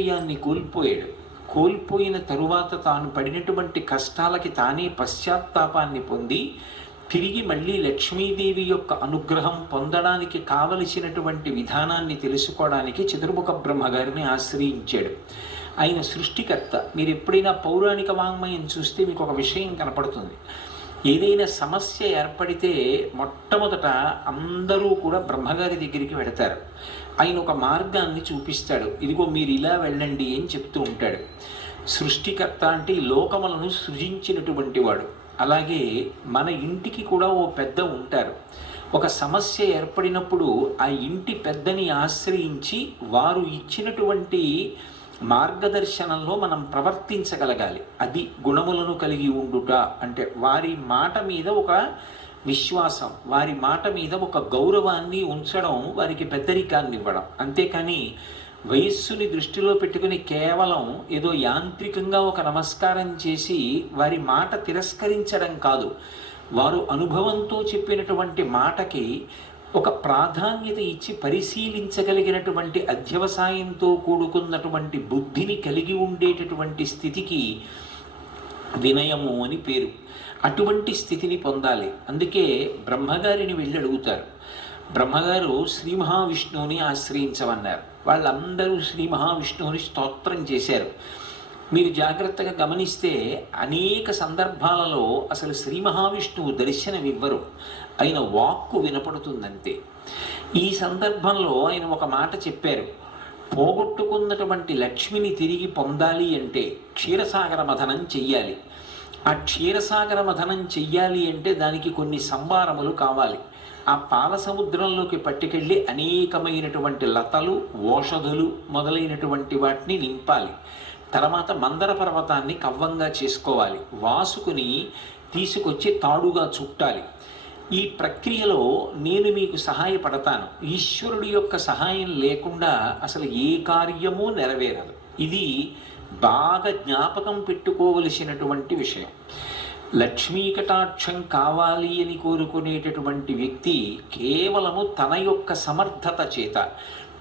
ని కోల్పోయాడు. కోల్పోయిన తరువాత తాను పడినటువంటి కష్టాలకి తానే పశ్చాత్తాపాన్ని పొంది తిరిగి మళ్ళీ లక్ష్మీదేవి యొక్క అనుగ్రహం పొందడానికి కావలసినటువంటి విధానాన్ని తెలుసుకోవడానికి చతుర్ముఖ బ్రహ్మగారిని ఆశ్రయించాడు. ఆయన సృష్టికర్త. మీరు ఎప్పుడైనా పౌరాణిక వాంగ్మయం చూస్తే మీకు ఒక విషయం కనపడుతుంది. ఏదైనా సమస్య ఏర్పడితే మొట్టమొదట అందరూ కూడా బ్రహ్మగారి దగ్గరికి వెడతారు. ఆయన ఒక మార్గాన్ని చూపిస్తాడు. ఇదిగో మీరు ఇలా వెళ్ళండి అని చెప్తూ ఉంటాడు. సృష్టికర్త అంటే ఈ లోకములను సృజించినటువంటి వాడు. అలాగే మన ఇంటికి కూడా ఓ పెద్ద ఉంటారు. ఒక సమస్య ఏర్పడినప్పుడు ఆ ఇంటి పెద్దని ఆశ్రయించి వారు ఇచ్చినటువంటి మార్గదర్శనంలో మనం ప్రవర్తించగలగాలి. అది గుణములను కలిగి ఉండుట అంటే వారి మాట మీద ఒక విశ్వాసం, వారి మాట మీద ఒక గౌరవాన్ని ఉంచడం, వారికి పెద్దరికాన్ని ఇవ్వడం. అంతేకాని వయస్సుని దృష్టిలో పెట్టుకుని కేవలం ఏదో యాంత్రికంగా ఒక నమస్కారం చేసి వారి మాట తిరస్కరించడం కాదు. వారు అనుభవంతో చెప్పినటువంటి మాటకి ఒక ప్రాధాన్యత ఇచ్చి పరిశీలించగలిగినటువంటి అధ్యవసాయంతో కూడుకున్నటువంటి బుద్ధిని కలిగి ఉండేటటువంటి స్థితికి వినయము అని పేరు. అటువంటి స్థితిని పొందాలి. అందుకే బ్రహ్మగారిని వెళ్ళి అడుగుతారు. బ్రహ్మగారు శ్రీ మహావిష్ణువుని ఆశ్రయించమన్నారు. వాళ్ళందరూ శ్రీ మహావిష్ణువుని స్తోత్రం చేశారు. మీరు జాగ్రత్తగా గమనిస్తే అనేక సందర్భాలలో అసలు శ్రీ మహావిష్ణువు దర్శనమివ్వరు, ఆయన వాక్కు వినపడుతుందంతే. ఈ సందర్భంలో ఆయన ఒక మాట చెప్పారు. పోగొట్టుకున్నటువంటి లక్ష్మిని తిరిగి పొందాలి అంటే క్షీరసాగర మథనం చెయ్యాలి. ఆ క్షీరసాగర మథనం చెయ్యాలి అంటే దానికి కొన్ని సంభారములు కావాలి. ఆ పాల సముద్రంలోకి పట్టుకెళ్ళి అనేకమైనటువంటి లతలు, ఓషధులు మొదలైనటువంటి వాటిని నింపాలి. తర్వాత మందర పర్వతాన్ని కవ్వంగా చేసుకోవాలి. వాసుకుని తీసుకొచ్చి తాడుగా చుట్టాలి. ఈ ప్రక్రియలో నేను మీకు సహాయపడతాను. ఈశ్వరుడి యొక్క సహాయం లేకుండా అసలు ఏ కార్యమూ నెరవేరదు. ఇది బాగా జ్ఞాపకం పెట్టుకోవలసినటువంటి విషయం. లక్ష్మీ కటాక్షం కావాలి అని కోరుకునేటటువంటి వ్యక్తి కేవలము తన యొక్క సమర్థత చేత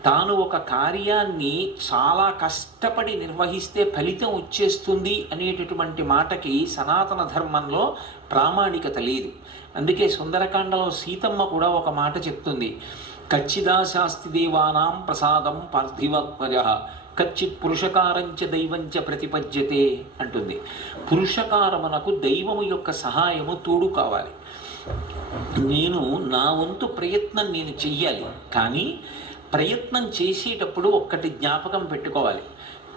తాను ఒక కార్యాన్ని చాలా కష్టపడి నిర్వహిస్తే ఫలితం వచ్చేస్తుంది అనేటటువంటి మాటకి సనాతన ధర్మంలో ప్రామాణికత లేదు. అందుకే సుందరకాండలో సీతమ్మ కూడా ఒక మాట చెప్తుంది. కచ్చిదాశాస్తి దేవానాం ప్రసాదం పార్థివత్మజ కచ్చిత్ పురుషకారంచ దైవంచ ప్రతిపద్యతే అంటుంది. పురుషకారమునకు దైవము యొక్క సహాయము తోడు కావాలి. నేను నా వంతు ప్రయత్నం నేను చెయ్యాలి. కానీ ప్రయత్నం చేసేటప్పుడు ఒక్కటి జ్ఞాపకం పెట్టుకోవాలి.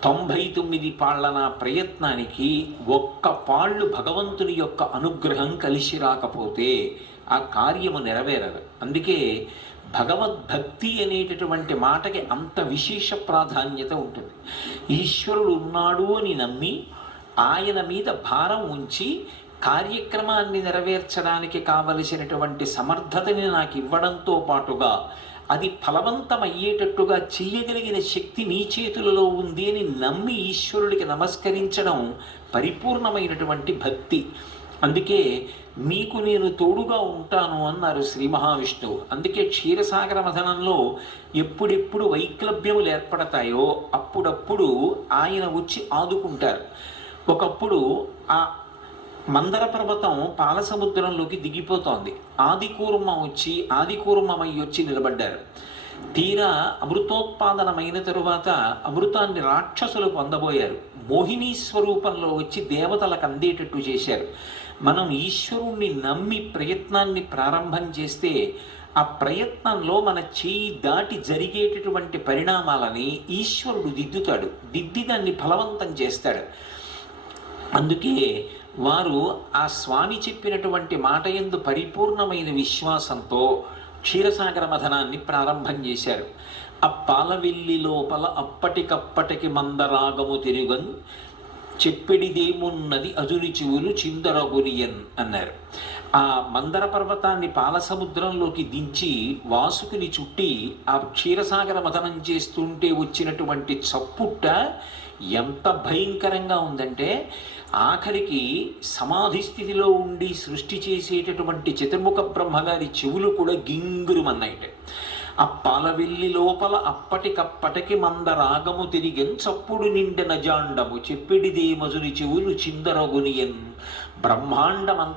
99 పాళ్ల నా ప్రయత్నానికి ఒక్క పాళ్ళు భగవంతుని యొక్క అనుగ్రహం కలిసి రాకపోతే ఆ కార్యము నెరవేరదు. అందుకే భగవద్భక్తి అనేటటువంటి మాటకి అంత విశేష ప్రాధాన్యత ఉంటుంది. ఈశ్వరుడు ఉన్నాడు అని నమ్మి ఆయన మీద భారం ఉంచి కార్యక్రమాన్ని నెరవేర్చడానికి కావలసినటువంటి సమర్థతని నాకు ఇవ్వడంతో పాటుగా అది ఫలవంతమయ్యేటట్టుగా చెయ్యగలిగిన శక్తి నీ చేతులలో ఉంది అని నమ్మి ఈశ్వరుడికి నమస్కరించడం పరిపూర్ణమైనటువంటి భక్తి. అందుకే మీకు నేను తోడుగా ఉంటాను అన్నారు శ్రీ మహావిష్ణువు. అందుకే క్షీరసాగర మథనంలో ఎప్పుడెప్పుడు వైక్లభ్యములు ఏర్పడతాయో అప్పుడప్పుడు ఆయన వచ్చి ఆదుకుంటారు. ఒకప్పుడు ఆ మందర పర్వతం పాలసముద్రంలోకి దిగిపోతోంది. ఆదికూర్మమై వచ్చి నిలబడ్డారు. తీరా అమృతోత్పాదనమైన తరువాత అమృతాన్ని రాక్షసులు పొందబోయారు. మోహిని స్వరూపంలో వచ్చి దేవతలకు అందేటట్టు చేశారు. మనం ఈశ్వరుణ్ణి నమ్మి ప్రయత్నాన్ని ప్రారంభం చేస్తే ఆ ప్రయత్నంలో మన చేయి దాటి జరిగేటటువంటి పరిణామాలని ఈశ్వరుడు దిద్దుతాడు. దిద్ది దాన్ని ఫలవంతం చేస్తాడు. అందుకే వారు ఆ స్వామి చెప్పినటువంటి మాట యందు పరిపూర్ణమైన విశ్వాసంతో క్షీరసాగర మథనాన్ని ప్రారంభం చేశారు. ఆ పాలవెల్లి లోపల అప్పటికప్పటికి మందరాగము తిరుగన్ చెప్పెడిదేమున్నది అజుని చెవులు చిందరగొనియన్ అన్నారు. ఆ మందర పర్వతాన్ని పాలసముద్రంలోకి దించి వాసుకుని చుట్టి ఆ క్షీరసాగర మథనం చేస్తుంటే వచ్చినటువంటి చప్పుట్ట ఎంత భయంకరంగా ఉందంటే ఆఖరికి సమాధి స్థితిలో ఉండి సృష్టి చేసేటటువంటి చతుర్ముఖ బ్రహ్మగారి చెవులు కూడా గింగురుమన్నాయిట. అప్పాలవెల్లి లోపల అప్పటికప్పటికి మందరాగము తిరిగెన్ చప్పుడు నిండెన జాండము చెప్పిడిదే మజుని చెవులు చిందరగునియన్ బ్రహ్మాండమంత